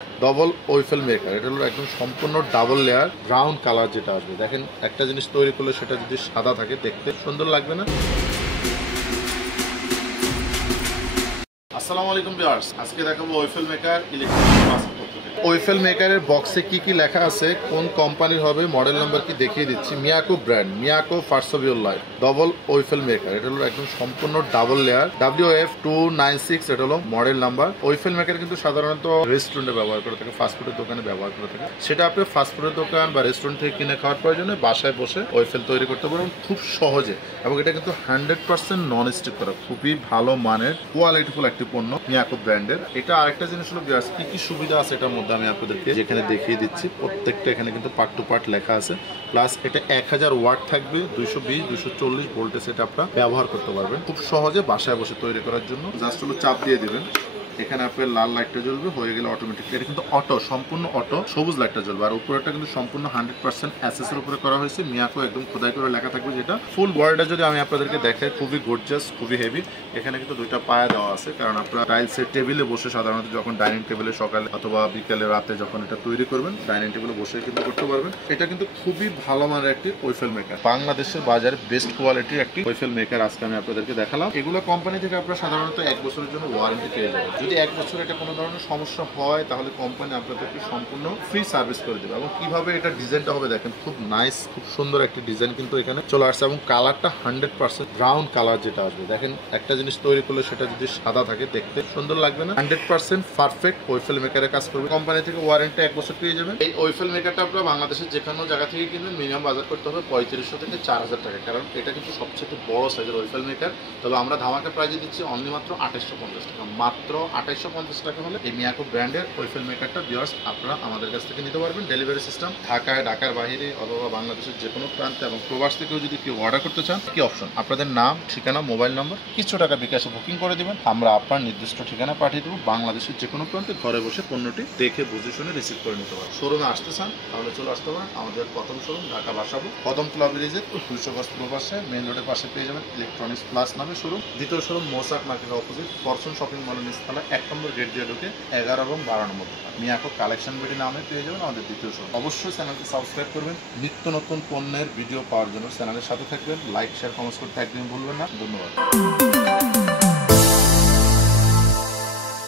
Double waffle maker. এটা হলো একদম সম্পূর্ণ ডাবল লেয়ার ব্রাউন কালার যেটা আসবে। দেখেন একটা জিনিস তৈরি করলে সেটা যদি সাদা থাকে দেখতে সুন্দর লাগবে না? আসসালামু আলাইকুম ভিউয়ার্স, আজকে দেখাবো ওয়েফেল মেকার ইলেকট্রিক বাস্কেট পদ্ধতি। ওয়েফেল মেকারের বক্সে কি কি লেখা আছে, কোন কোম্পানির হবে, মডেল নাম্বার কি দেখিয়ে দিচ্ছি। মিয়াকো ব্র্যান্ড, মিয়াকো ফার্সোভিওর লাইফ ডবল ওয়েফেল মেকার। এটা হলো একদম সম্পূর্ণ ডাবল লেয়ার WF296, এটা হলো মডেল নাম্বার। ওয়েফেল মেকার কিন্তু সাধারণত রেস্টুরেন্টে ব্যবহার করে থাকে, ফাস্টফুডের দোকানে ব্যবহার করে থাকে। সেটা আপনি ফাস্টফুডের দোকান বা রেস্টুরেন্ট থেকে কিনে খাওয়ার প্রয়োজনে বাসায় বসে ওয়েফেল তৈরি করতে পারবেন খুব সহজে। এবং এটা কিন্তু 100% নন স্টিক করা, খুবই ভালো মানের কোয়ালিটিফুল একটি পণ্য মিয়াকো ব্র্যান্ডের। এটা আরেকটা জিনিস হলো ভিউয়ার্স, কি কি সুবিধা আছে এটার মধ্যে আমি আপনাদেরকে যেখানে দেখিয়ে দিচ্ছি। প্রত্যেকটা এখানে কিন্তু পার্ট টু পার্ট লেখা আছে। প্লাস এটা 1000 ওয়াট থাকবে, 220 240 ভোল্টে সেটা আপনারা ব্যবহার করতে পারবেন খুব সহজে বাসায় বসে তৈরি করার জন্য। জাস্ট হলো চাপ দিয়ে দিবেন, এখানে আপনার লাল লাইটটা জ্বলবে, হয়ে গেলে অটোমেটিক। এটা কিন্তু অটো, সম্পূর্ণ অটো, সবুজ লাইটটা জ্বলবে। আর উপরেটা কিন্তু সম্পূর্ণ 100% এসএস এর উপরে করা হয়েছে। মিয়াকো একদম খোদাই করে লেখা থাকবে। যেটা ফুল বডিটা যদি আমি আপনাদেরকে দেখাই, খুবই গর্জিয়াস, খুবই হেভি। এখানে কিন্তু দুইটা পায়া দেওয়া আছে, কারণ আপনারা টাইলসের টেবিলে বসে সাধারণত যখন ডাইনিং টেবিলে সকালে অথবা বিকেলে রাতে যখন এটা তৈরি করবেন, ডাইনিং টেবিলে বসে কিন্তু করতে পারবেন। এটা কিন্তু খুবই ভালো মানের একটি ওয়েফেল মেকার, বাংলাদেশের বাজারে বেস্ট কোয়ালিটির একটি ওয়েফেল মেকার আজকে আমি আপনাদেরকে দেখালাম। এগুলো কোম্পানি থেকে আপনারা সাধারণত 1 বছরের জন্য ওয়ারেন্টি পেয়ে যাবেন। যদি 1 বছর এটা কোনো ধরনের সমস্যা হয়, তাহলে কোম্পানি আপনাদেরকে সম্পূর্ণ ফ্রি সার্ভিস করে দেবে। এবং কিভাবে এটা ডিজাইনটা হবে দেখেন, খুব নাইস, খুব সুন্দর একটি ডিজাইন কিন্তু এখানে চলে আসছে। এবং কালারটা 100% ব্রাউন কালার যেটা আসবে। দেখেন একটা জিনিস তৈরি করলে সেটা যদি সাদা থাকে দেখতে সুন্দর লাগবে না? 100% পারফেক্ট ওয়েফেল মেকারের কাজ করবে। কোম্পানি থেকে ওয়ারেন্টি 1 বছর পেয়ে যাবেন। এই ওয়েফেল মেকারটা আপনারা বাংলাদেশের যে কোনো জায়গা থেকে কিনবেন, মিনিমাম বাজার করতে হবে 3500 থেকে 4000 টাকা, কারণ এটা কিন্তু সবচেয়ে বড় সাইজের ওয়েফেল মেকার। তবে আমরা ধামাকা প্রাইজে দিচ্ছি অনলি মাত্র 2850 টাকা। মাত্র 2850 টাকা হলে এই মিয়াকো ব্র্যান্ডের ওয়েফেল মেকারটা ভিউয়ার্স আপনারা আমাদের কাছ থেকে নিতে পারবেন। ডেলিভারি সিস্টেম ঢাকায়, ঢাকার বাইরে অথবা বাংলাদেশের যে কোনো প্রান্তে। এবং প্রবাস থেকেও যদি কেউ অর্ডার করতে চান, কি অপশন, আপনাদের নাম, ঠিকানা, মোবাইল নম্বর, কিছু টাকা বিকাশে বুকিং করে দেবেন, আমরা আপনার নির্দিষ্ট ঠিকানা পাঠিয়ে দেবো। বাংলাদেশের যে কোনো প্রান্তে ঘরে বসে পণ্যটি দেখে বুঝে শুনে রিসিভ করে নিতে পারেন। শোরুমে আসতে চান তাহলে চলে আসতে পারেন। আমাদের প্রথম শোরুম ঢাকা বাসাবো, কদমতলা ব্রিজের 200 গজ পূর্ব পাশে মেইন রোডের পাশে পেয়ে যাবেন ইলেকট্রনিক্স প্লাস নামে শোরুম। দ্বিতীয় শোরুম মোসাক মার্কেটের অপোজিট ফরচুন শপিং মলের নিচতলা 1 নম্বর গেট দিয়ে ঢুকে 11 এবং 12 নম্বর মিয়াকো কালেকশন বিডি নামে পেয়ে যাবেন আমাদের দ্বিতীয় শোরুম। অবশ্যই চ্যানেলটি সাবস্ক্রাইব করবেন, নিত্য নতুন পণ্যের ভিডিও পাওয়ার জন্য চ্যানেলের সাথে থাকবেন। লাইক, শেয়ার, কমেন্টস করতে একদম ভুলবেন না। ধন্যবাদ।